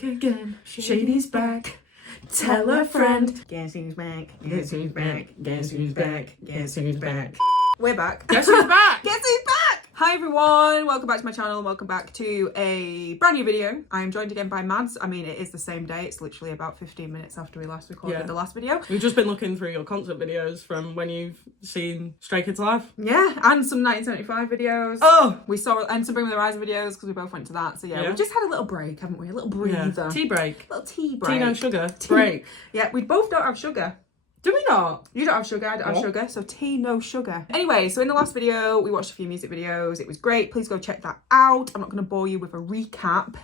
back again. Shady's back. Tell a friend. Guess who's back? Guess who's back? Guess who's back? Guess who's back? We're back. Guess who's back? Guess who's back? Hi everyone, welcome back to my channel. Welcome back to a brand new video. I am joined again by Mads. I mean, it is the same day. It's literally about 15 minutes after we last recorded the last video. We've just been looking through your concert videos from when you've seen Stray Kids live. Yeah, and some 1975 videos. Oh! We saw, and some Bring Me the Horizon videos because we both went to that. So yeah, we've just had a little break, haven't we? A little breather. Yeah. Tea break. A little tea break. TeaNoSuga break. Yeah, we both don't have sugar. Do we not? You don't have sugar, I don't have sugar, so TeaNoSuga. Anyway, so in the last video, we watched a few music videos. It was great. Please go check that out. I'm not going to bore you with a recap.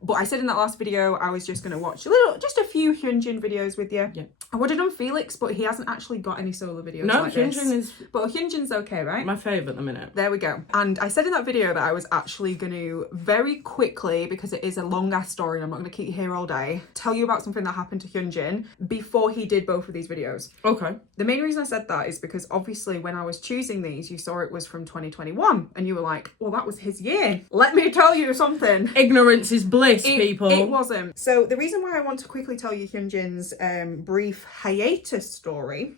But I said in that last video, I was just going to watch just a few Hyunjin videos with you. Yeah. I would have done Felix, but he hasn't actually got any solo videos like Hyunjin this. is... But Hyunjin's okay, right? my favourite at the minute. There we go. And I said in that video that I was actually going to very quickly, because it is a long ass story and I'm not going to keep you here all day, tell you about something that happened to Hyunjin before he did both of these videos. Okay. The main reason I said that is because obviously when I was choosing these, you saw it was from 2021 and you were like, well, that was his year. Let me tell you something. Ignorance is bliss, people. It wasn't. So the reason why I want to quickly tell you Hyunjin's brief hiatus story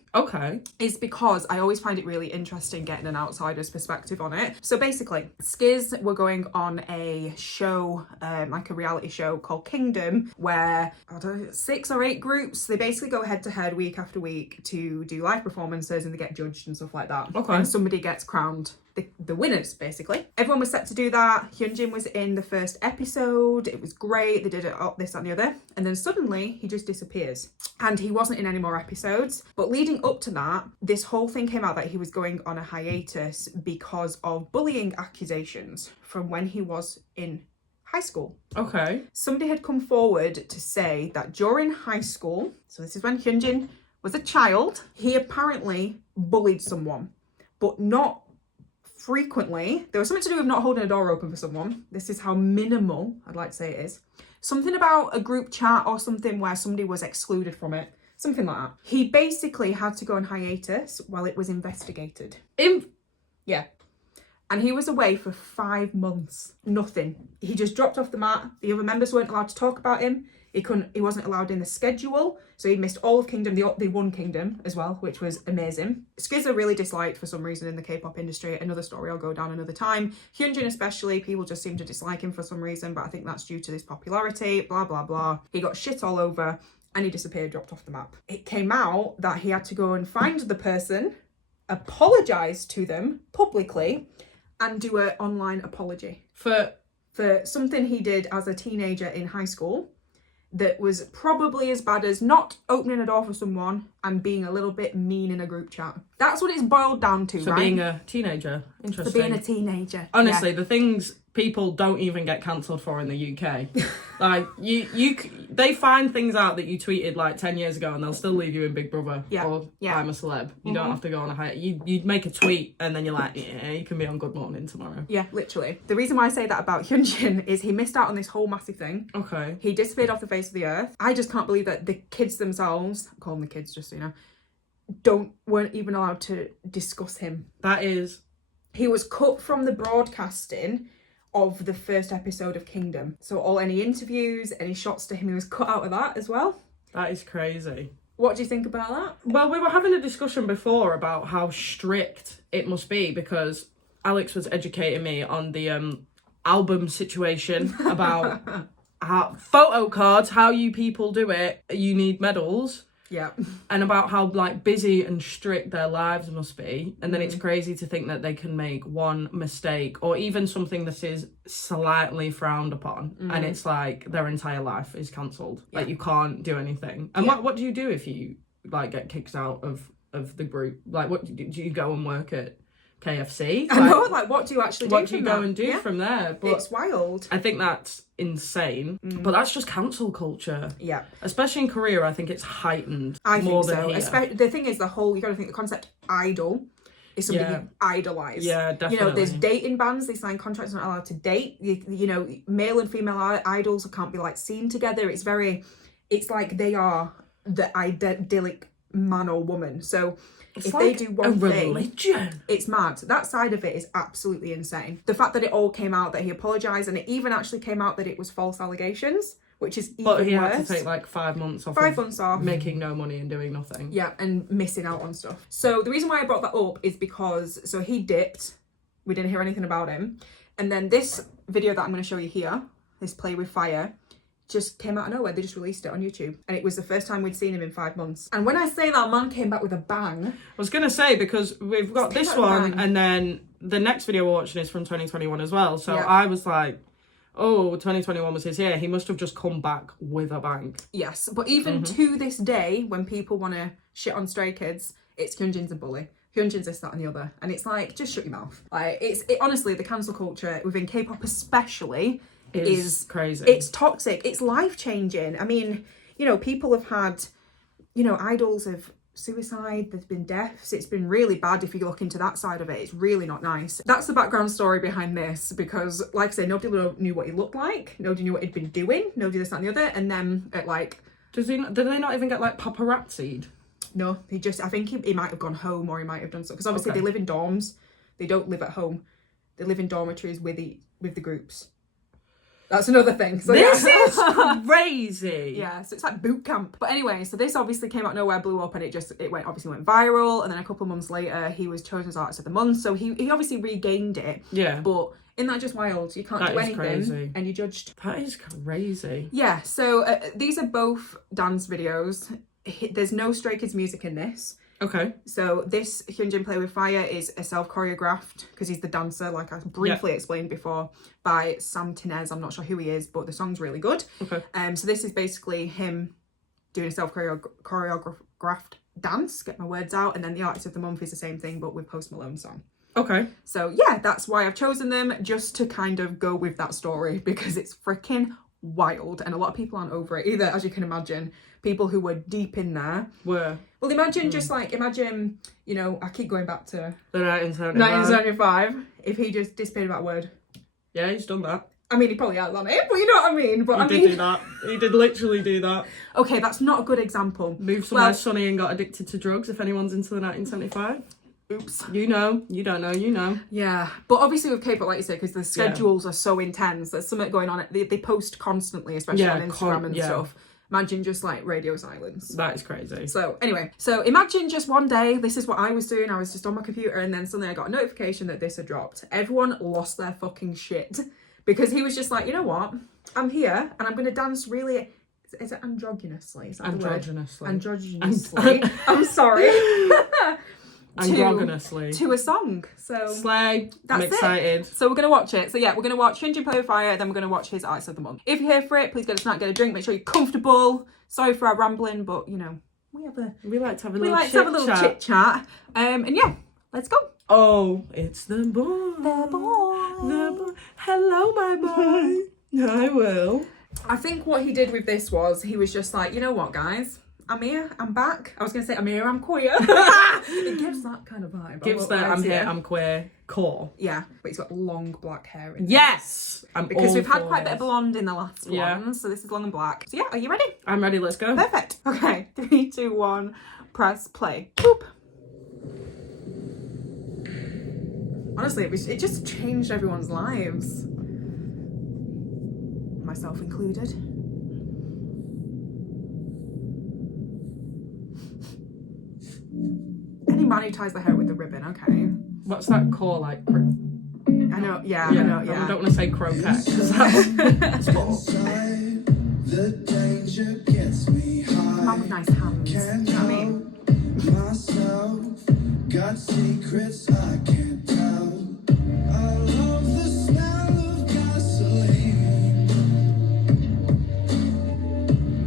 is because I always find it really interesting getting an outsider's perspective on it. So basically, Skiz were going on a show, like a reality show called Kingdom, where, I don't know, 6 or 8 groups, they basically go head to head week after week to do live performances and they get judged and stuff like that. Okay. And somebody gets crowned the winners, basically. Everyone was set to do that. Hyunjin was in the first episode. It was great. They did it up, this, that, and the other. And then suddenly he just disappears. And he wasn't in any more episodes. But leading up to that, this whole thing came out that he was going on a hiatus because of bullying accusations from when he was in high school. Okay. Somebody had come forward to say that during high school, so this is when Hyunjin was a child, he apparently bullied someone, but not frequently. There was something to do with not holding a door open for someone. This is how minimal I'd like to say it is. Something about a group chat or something where somebody was excluded from it. Something like that. He basically had to go on hiatus while it was investigated. Yeah. And he was away for 5 months. Nothing. He just dropped off the mat. The other members weren't allowed to talk about him. He wasn't allowed in the schedule, so he missed all of Kingdom. They won Kingdom as well, which was amazing. Skiz are really disliked for some reason in the K-pop industry. Another story I'll go down another time. Hyunjin especially, people just seem to dislike him for some reason, but I think that's due to his popularity, blah, blah, blah. He got shit all over and he disappeared, dropped off the map. It came out that he had to go and find the person, apologise to them publicly, and do an online apology. For something he did as a teenager in high school, that was probably as bad as not opening a door for someone and being a little bit mean in a group chat. That's what it's boiled down to, For right? being a teenager. Interesting. For being a teenager. Honestly, the things people don't even get cancelled for in the UK. Like, they find things out that you tweeted like 10 years ago and they'll still leave you in Big Brother or I'm a Celeb. You don't have to go on a hiatus. You'd make a tweet and then you're like, yeah, you can be on Good Morning tomorrow. Yeah, literally. The reason why I say that about Hyunjin is he missed out on this whole massive thing. Okay. He disappeared off the face of the earth. I just can't believe that the kids themselves, I call them the kids just so you know, weren't even allowed to discuss him. That is... He was cut from the broadcasting of the first episode of Kingdom. So any interviews, any shots to him, he was cut out of that as well. That is crazy. What do you think about that? Well, we were having a discussion before about how strict it must be because Alex was educating me on the album situation about how photo cards, how you people do it, you need medals. Yeah. And about how like busy and strict their lives must be. And then it's crazy to think that they can make one mistake or even something that is slightly frowned upon. And it's like their entire life is cancelled. Yeah. Like you can't do anything. And what do you do if you like get kicked out of the group? Like what do you go and work at KFC? I know, like what do you actually do? What do you go and do from there? But it's wild. I think that's insane. But that's just cancel culture. Yeah. Especially in Korea, I think it's heightened think more so. than here. The thing is, you got to think the concept idol is something you idolise. Yeah, definitely. You know, there's dating bans, they sign contracts, not allowed to date. You know, male and female idols can't be like seen together. It's like they are the idyllic man or woman. So it's if like they do one religion. Thing, it's mad. That side of it is absolutely insane. The fact that it all came out that he apologised and it even actually came out that it was false allegations which is even But he worse. had to take like 5 months off. 5 months off. Making no money and doing nothing. Yeah, and missing out on stuff. So the reason why I brought that up is because, so he dipped. We didn't hear anything about him. And then this video that I'm going to show you here, this Play With Fire, just came out of nowhere. They just released it on YouTube. And it was the first time we'd seen him in 5 months. And when I say that, man came back with a bang. I was going to say, because we've got this one, and then the next video we're watching is from 2021 as well. So yeah. I was like, oh, 2021 was his year. He must have just come back with a bang. Yes, but even to this day, when people want to shit on Stray Kids, it's Hyunjin's a bully. Hyunjin's this, that and the other. And it's like, just shut your mouth. Like, honestly, the cancel culture within K-pop especially is crazy. It's toxic. It's life-changing. I mean, you know, people have had, you know, idols of suicide, there's been deaths. It's been really bad if you look into that side of it. It's really not nice. That's the background story behind this, because like I say, nobody knew what he looked like, nobody knew what he'd been doing, nobody this, that and the other. And then at like, did they not even get like paparazzi'd? No, I think he might have gone home, or he might have done so, because obviously they live in dorms. They don't live at home. They live in dormitories with the groups. That's another thing. So this is crazy. Yeah, so it's like boot camp. But anyway, so this obviously came out of nowhere, blew up, and it obviously went viral. And then a couple of months later, he was chosen as Artist of the Month. So he obviously regained it. Yeah. But isn't that just wild? You can't do anything, crazy. And you're judged. That is crazy. Yeah. So these are both dance videos. There's no Stray Kids music in this. Okay. So this Hyunjin Play With Fire is a self-choreographed, because he's the dancer, like I briefly explained before, by Sam Tinez. I'm not sure who he is, but the song's really good. Okay. So this is basically him doing a self-choreographed dance, get my words out, and then the Artist of the Month is the same thing, but with Post Malone's song. Okay. So yeah, that's why I've chosen them, just to kind of go with that story, because it's freaking wild, and a lot of people aren't over it either, as you can imagine. People who were deep in there were. Well, imagine, you know, I keep going back to the 1975. If he just disappeared about a word. Yeah, he's done that. I mean, he probably has done it, but you know what I mean. But he did do that. He did literally do that. Okay, that's not a good example. Moved somewhere sunny and got addicted to drugs, if anyone's into the 1975. Oops. You know. You don't know. You know. Yeah. But obviously with K-pop, like you say, because the schedules are so intense, there's something going on. They post constantly, especially on Instagram and stuff. Imagine just like radio silence. That is crazy. So anyway, imagine just one day, this is what I was doing. I was just on my computer, and then suddenly I got a notification that this had dropped. Everyone lost their fucking shit, because he was just like, you know what? I'm here and I'm going to dance really... Is it androgynously? Is that androgynously. Androgynously. I'm sorry. Androgynously. To a song. So slay. I'm excited. So we're going to watch it. So yeah, we're going to watch Hyunjin Play With Fire, then we're going to watch his Artist of the Month. If you're here for it, please get a snack, get a drink, make sure you're comfortable. Sorry for our rambling, but you know, we like to have a little chit chat. And yeah, let's go. Oh, it's the boy. The boy. Hello, my boy. I will. I think what he did with this was, he was just like, you know what, guys? I'm here, I'm back. I was going to say, I'm here, I'm queer. It gives that kind of vibe. Gives that I'm here, I'm queer core. Yeah, but he's got long black hair in Yes! Because we've had quite a bit of blonde in the last one, so this is long and black. So yeah, are you ready? I'm ready, let's go. Perfect. Okay, 3, 2, 1, press play. Boop. Honestly, it just changed everyone's lives. Myself included. Any man who ties their hair with a ribbon, okay. What's that core like? I know, yeah. I don't want to say croquette, because that's sport. Man with nice hands, you know what I mean? Myself got secrets I can't tell. I love the smell of gasoline.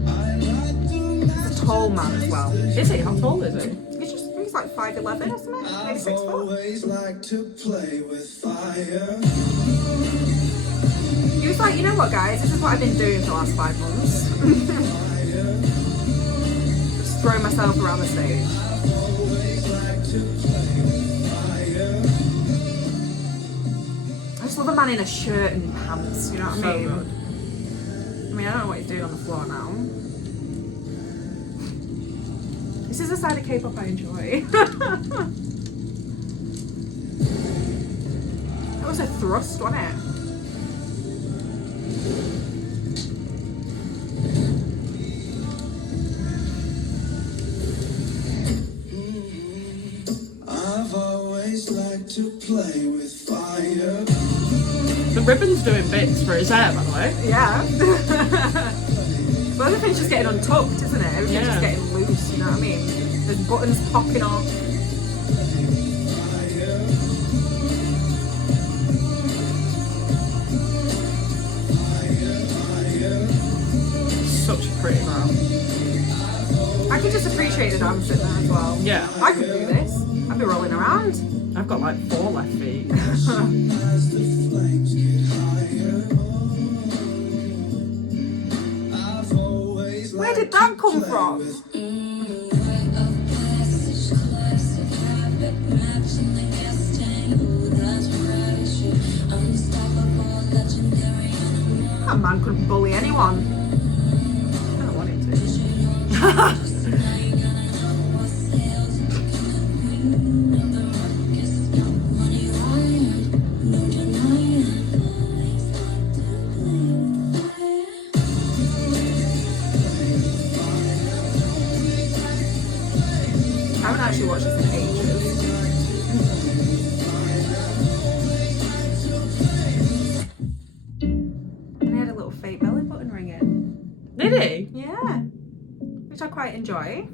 I like the He's a tall man as well. Is he? How tall is he? He's like 5'11" or something, maybe 6 foot. always like to play with fire. He was like, you know what, guys, this is what I've been doing for the last 5 months. Just throwing myself around the stage. I just love a man in a shirt and pants, you know what I mean? Good. I mean, I don't know what he's doing on the floor now. This is a side of K-pop I enjoy. That was a thrust, wasn't it? to play with fire. The ribbon's doing bits for his hair, by the way. Yeah. Well, everything's just getting untucked, isn't it? Everything's just getting loose, you know what I mean? There's buttons popping off. Such a pretty man. I can just appreciate the dancing there as well. Yeah. I could do this. I'd be rolling around. I've got like 4 left feet. As the flames get higher. I've always Where did liked that to come play from? with That man could bully anyone. I don't want him to. I haven't actually watched this in ages. And he had a little fake belly button ringing. Did he? Yeah. Which I quite enjoy.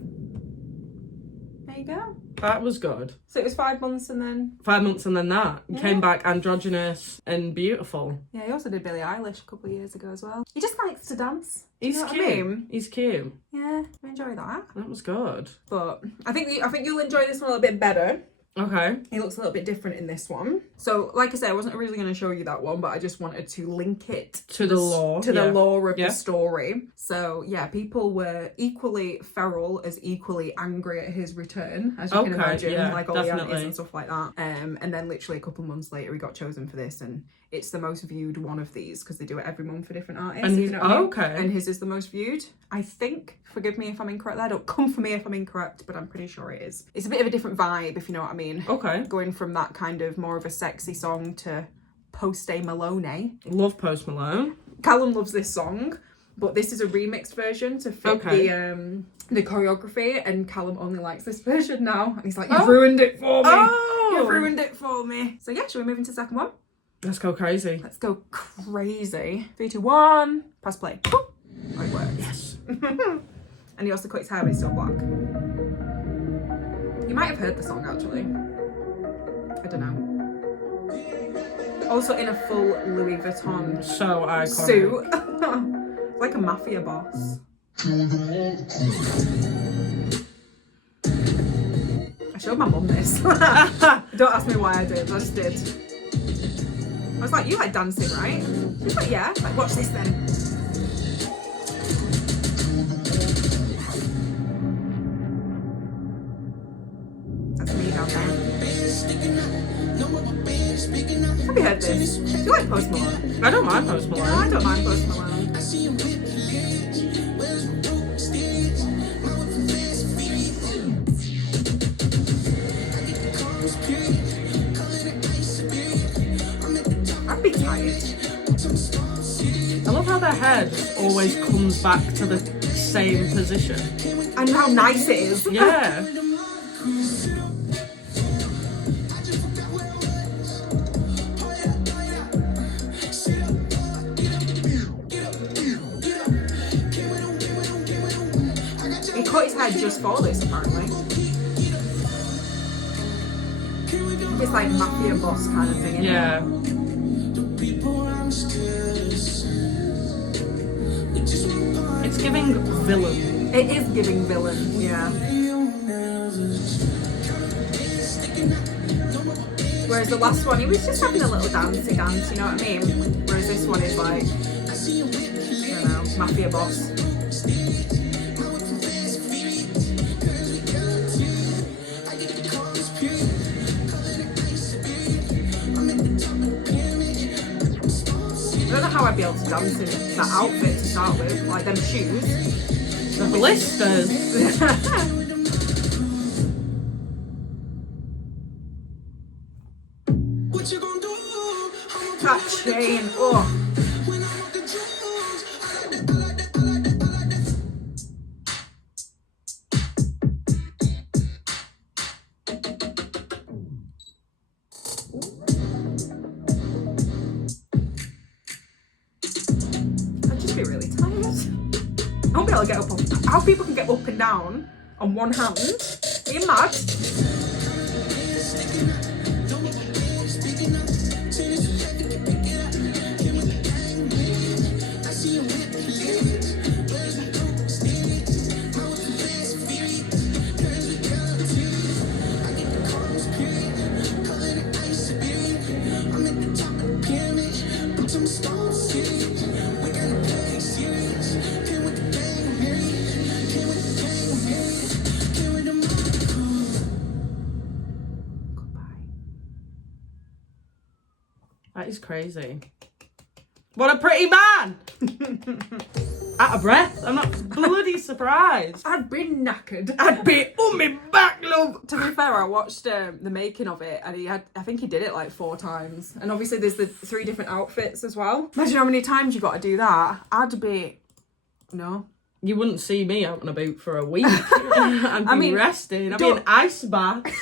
There you go. That was good. So it was 5 months and then... 5 months and then that. Yeah. Came back androgynous and beautiful. Yeah, he also did Billie Eilish a couple of years ago as well. He just likes to dance. He's You know what cute. I mean? He's cute. Yeah, I enjoy that. That was good. But I think you'll enjoy this one a little bit better. Okay. He looks a little bit different in this one. So, like I said, I wasn't originally going to show you that one, but I just wanted to link it To the lore, to yeah. the lore of Yeah. the story. So, yeah, people were equally feral as equally angry at his return, as you can Okay, imagine, yeah, like all the definitely. aunties and stuff like that. And then literally a couple of months later, he got chosen for this, and it's the most viewed one of these because they do it every month for different artists. And if he's you know what I mean. okay. And his is the most viewed, I think. Forgive me if I'm incorrect there. Don't come for me if I'm incorrect, but I'm pretty sure it is. It's a bit of a different vibe, if you know what I mean. Okay. Going from that kind of more of a sexy song to Post-A Malone. Love Post Malone. Callum loves this song, but this is a remixed version to fit Okay. the choreography, and Callum only likes this version now. And he's like, you've ruined it for me. Oh! You've ruined it for me. So yeah, shall we move into the second one? Let's go crazy. Let's go crazy. 3, 2, 1. Press play. Oh, it works. Yes. And he also cut his hair, but it's still black. You might have heard the song actually. I don't know. Also in a full Louis Vuitton So iconic. suit. Like a mafia boss. I showed my mum this. Don't ask me why I did, I just did. I was like, you like dancing, right? She's like, yeah. Like, watch this then. That's me down there. Have you heard this? Do you like Post Malone? I don't mind Post No, Malone. I don't mind Post Malone. I'd be tired. I love how their hair just always comes back to the same position. And how nice it is. Yeah. He cut his hair just for this, apparently. It's like mafia boss kind of thing, isn't it? Yeah. It's giving villain. It is giving villain, yeah. Whereas the last one, he was just having a little dancey dance, you know what I mean? Whereas this one is like, I don't know, mafia boss. I don't know how I'd be able to dance in that outfit to start with, like them shoes. The blisters. What you gonna do? That chain, oh. When I want the jewels, I like that, I like that, I like that. hell get up on? How people can get up and down on one hand? Are you mad? That is crazy. What a pretty man! Out of breath. I'm not bloody surprised. I'd be knackered. I'd be on my back, love. To be fair, I watched the making of it, and I think he did it like 4 times. And obviously there's the 3 different outfits as well. Imagine how many times you got to do that. I'd be, no. You wouldn't see me out and about for a week. I'd be resting. I'd be in ice baths.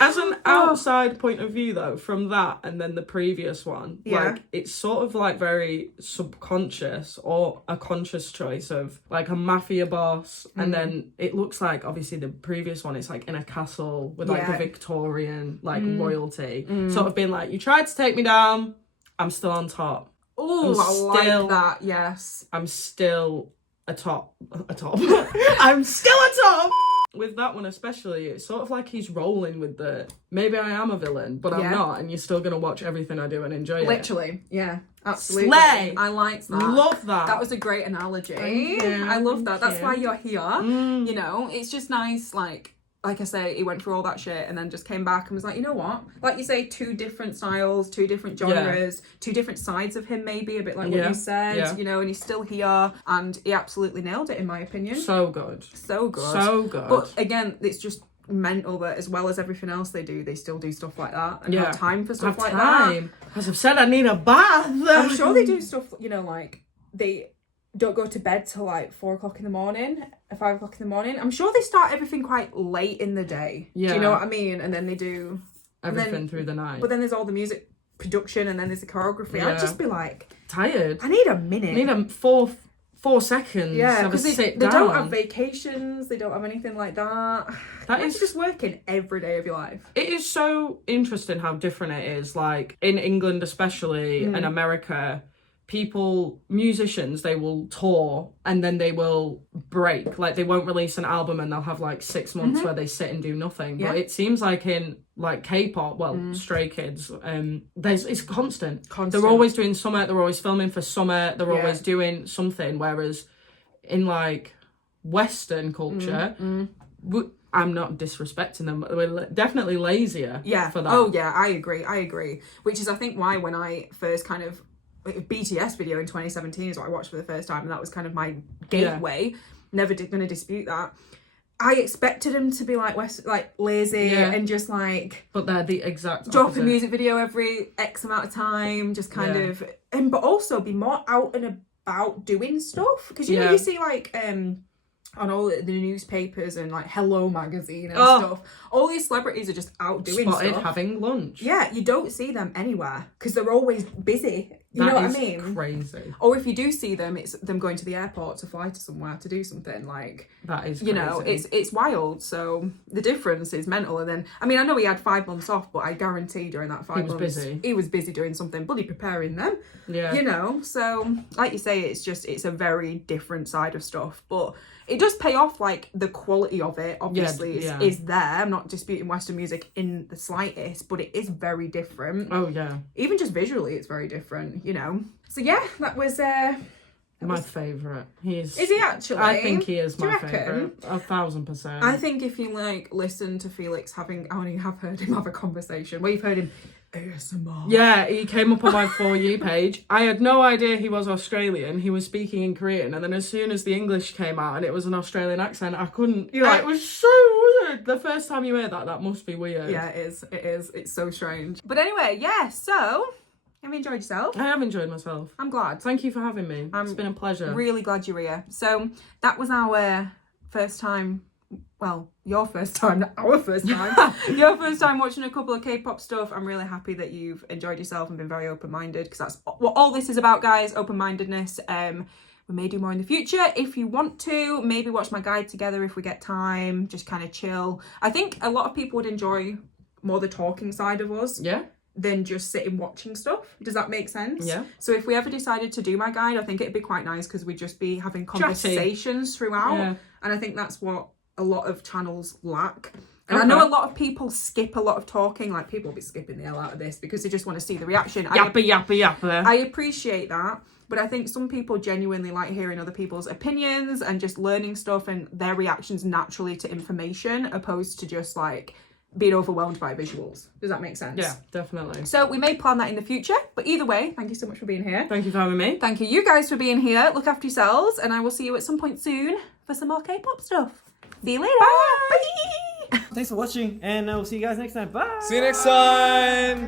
As an outside point of view, though, from that and then the previous one, like, it's sort of like very subconscious or a conscious choice of like a mafia boss. And then it looks like, obviously, the previous one, it's like in a castle with like the Victorian, like, royalty. Sort of being like, you tried to take me down, I'm still on top. Oh, I like that, yes. I'm still a top. I'm still a top! With that one especially, it's sort of like he's rolling with the, maybe I am a villain, but I'm not, and you're still going to watch everything I do and enjoy it. Literally, yeah, absolutely. Slay! I liked that. Love that. That was a great analogy. You. I love that. That's you. why you're here. You know, it's just nice, like I say, he went through all that shit and then just came back and was like, you know what? Like you say, 2 different styles, 2 different genres, 2 different sides of him, maybe, a bit like what you said, you know, and he's still here, and he absolutely nailed it, in my opinion. So good. So good. So good. But again, it's just mental that as well as everything else they do, they still do stuff like that and have time for stuff like that. As I've said, I need a bath. I'm sure they do stuff, you know, like they don't go to bed till like 4 o'clock in the morning, 5 o'clock in the morning. I'm sure they start everything quite late in the day. Yeah. Do you know what I mean? And then they do everything through the night. But then there's all the music production and then there's the choreography. Yeah. I'd just be like, tired. I need a minute. I need a 4 seconds. Yeah, because they don't have vacations. They don't have anything like that. That is just working every day of your life. It is so interesting how different it is. Like in England, especially, and America, musicians, they will tour and then they will break. Like they won't release an album and they'll have like 6 months where they sit and do nothing. But it seems like in like K-pop, Stray Kids, it's constant. They're always doing summer, they're always filming for summer, they're always doing something. Whereas in like Western culture, I'm not disrespecting them, but we're definitely lazier for that. Oh yeah, I agree. Which is I think why when I first kind of BTS video in 2017 is what I watched for the first time, and that was kind of my gateway. Never gonna dispute that. I expected him to be like lazy and just like, but they're the exact drop opposite. a music video every X amount of time, just kind of, and but also be more out and about doing stuff, because you know you see like on all the newspapers and like Hello magazine and stuff, all these celebrities are just out doing Spotted stuff, having lunch. Yeah, you don't see them anywhere because they're always busy. You know what I mean? Crazy. Or if you do see them, it's them going to the airport to fly to somewhere to do something. Like that is crazy. You know, it's wild. So the difference is mental. And then I mean, I know he had 5 months off, but I guarantee during that 5 months he was busy doing something, bloody preparing them. Yeah. You know, so like you say, it's a very different side of stuff, but it does pay off. Like the quality of it obviously is there. I'm not disputing Western music in the slightest, but it is very different. Oh yeah. Even just visually it's very different, you know. So yeah, that was my favourite. Is he actually? I think he is my favourite. 1000%. I think if you like listen to Felix having, I only have heard him have a conversation where you've heard him ASMR. Yeah, he came up on my For You page. I had no idea he was Australian. He was speaking in Korean, and then as soon as the English came out and it was an Australian accent, I couldn't. It was so weird. The first time you heard that must be weird. Yeah, it is. It's so strange. But anyway, yeah. So, have you enjoyed yourself? I have enjoyed myself. I'm glad. Thank you for having me. It's been a pleasure. Really glad you're here. So that was our first time well, your first time, not our first time, your first time watching a couple of K-pop stuff. I'm really happy that you've enjoyed yourself and been very open-minded, because that's what all this is about, guys, open-mindedness. We may do more in the future if you want to. Maybe watch my guide together if we get time, just kind of chill. I think a lot of people would enjoy more the talking side of us. Yeah. Than just sitting watching stuff. Does that make sense? Yeah. So if we ever decided to do my guide, I think it'd be quite nice, because we'd just be having conversations throughout. Yeah. And I think that's what a lot of channels lack. And I know a lot of people skip a lot of talking. Like, people will be skipping the hell out of this because they just want to see the reaction. Yappa. I appreciate that. But I think some people genuinely like hearing other people's opinions and just learning stuff and their reactions naturally to information, opposed to just like being overwhelmed by visuals. Does that make sense? Yeah, definitely. So we may plan that in the future, but either way, thank you so much for being here. Thank you for having me. Thank you guys for being here. Look after yourselves, and I will see you at some point soon for some more K-pop stuff. See you later. Bye. Thanks for watching, and I will see you guys next time. Bye. See you next time.